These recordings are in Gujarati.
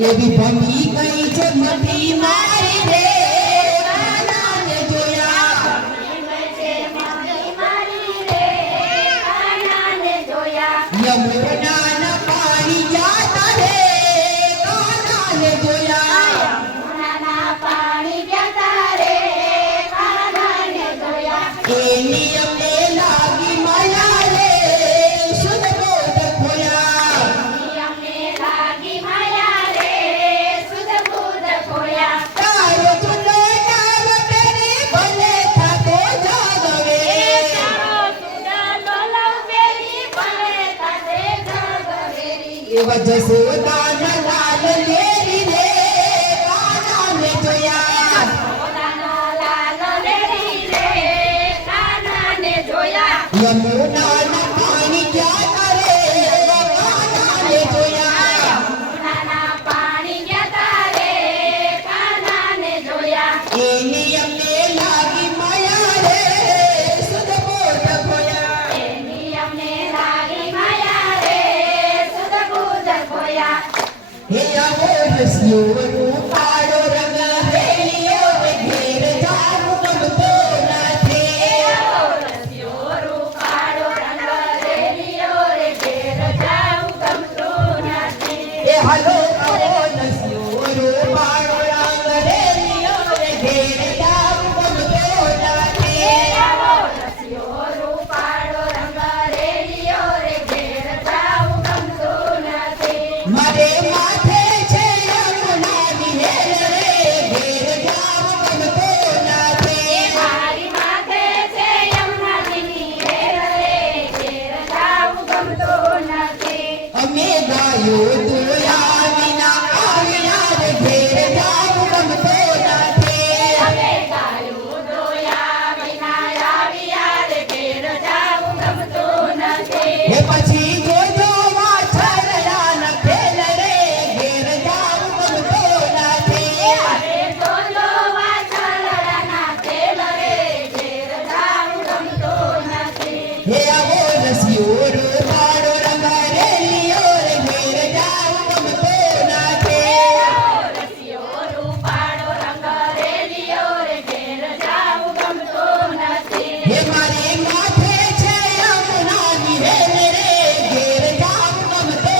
એવી ભમી ગઈ છે મટી મારી રે કાનાને જોયા યમુનાના પાણી જાતા રે કાનાને જોયા એની અમને લાગી માયા રે શુદ્ધ બોધ ખોયા તારો ચૂલો નામ પેરે ભલે થાતો જાગવે એવા જસોદાના લાલ લેરી રે કાનાને જોયા યમુનાના પાણી જાતા રે કાનાને જોયા એની અમને લાગી માયા રે શુદ્ધ બોધ ખોયા હે આવો રસિયો રૂપાળો રંગ રેલિયો રે ઘેર જાવું ગમતો નથી એ હાલો આવો રસિયો રૂપાળો રંગ રેલિયો રે ઘેર જાવું ગમતો નથી મારે માથે છે યમુનાની હેલ રે ઘેર જાવું ગમતો નથી અમે ગાયો દોયા વિના આવ્યા રે ઘેર જાવું ગમતો નથી હે પછી જોજો વાછરડાના ખેલ રે ઘેર જાવું ગમતો નથી હે આવો રસિયો રૂપાળો રંગ રેલિયો રે ઘેર જાવું ગમતો નથી હે મારી માથે છે યમુનાની હેલ રે ઘેર જાવું ગમતો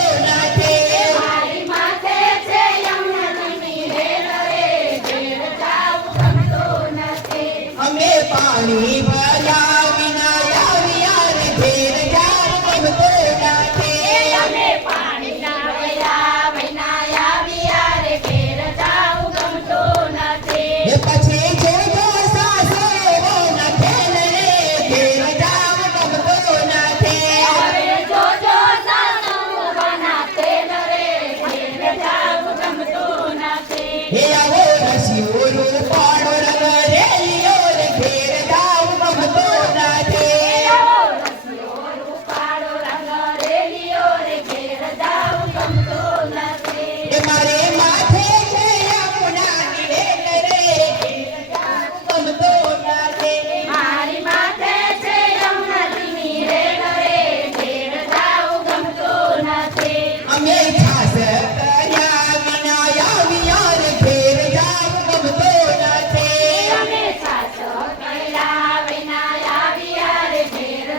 નથી અમે પાણી ભર્યા વિના આવ્યા રે ઘેર જાવું ગમતો નથી હે પછી જોજો સાસોના ખેલ રે ઘેર જાવું ગમતો નથી હે આવો રસિયો રૂપાળો રંગ રેલિયો રે ઘેર જાવું ગમતો નથી હે મારે માથે છે યમુનાની હેલ રે ઘેર જાવું ગમતો નથી અમે છાસ કર્યા વિના આવ્યા રે ઘેર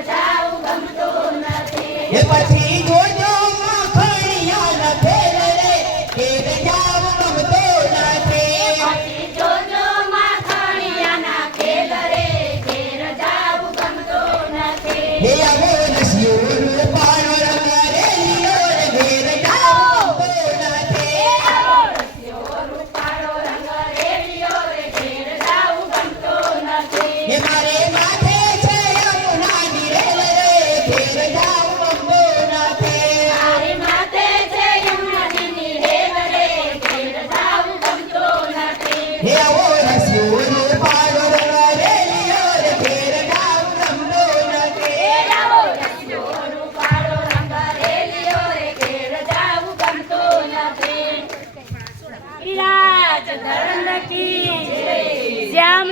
જાવું ગમતો નથી હે પછી જોજો માખણિયાના ખેલ રે ઘેર જાવું ગમતો નથી હે આવો રસિયો રૂપાળો રંગ રેલિયો રે ઘેર જાવું ગમતો નથી હે મારે માથે છે યમુનાની હેલ રે ઘેર જાવું ગમતો નથી હે આવો રસિયો રૂપાળો રંગ રેલિયો રે ઘેર જાવું ગમતો વિરાજ ધરણ કી જય. શ્યામ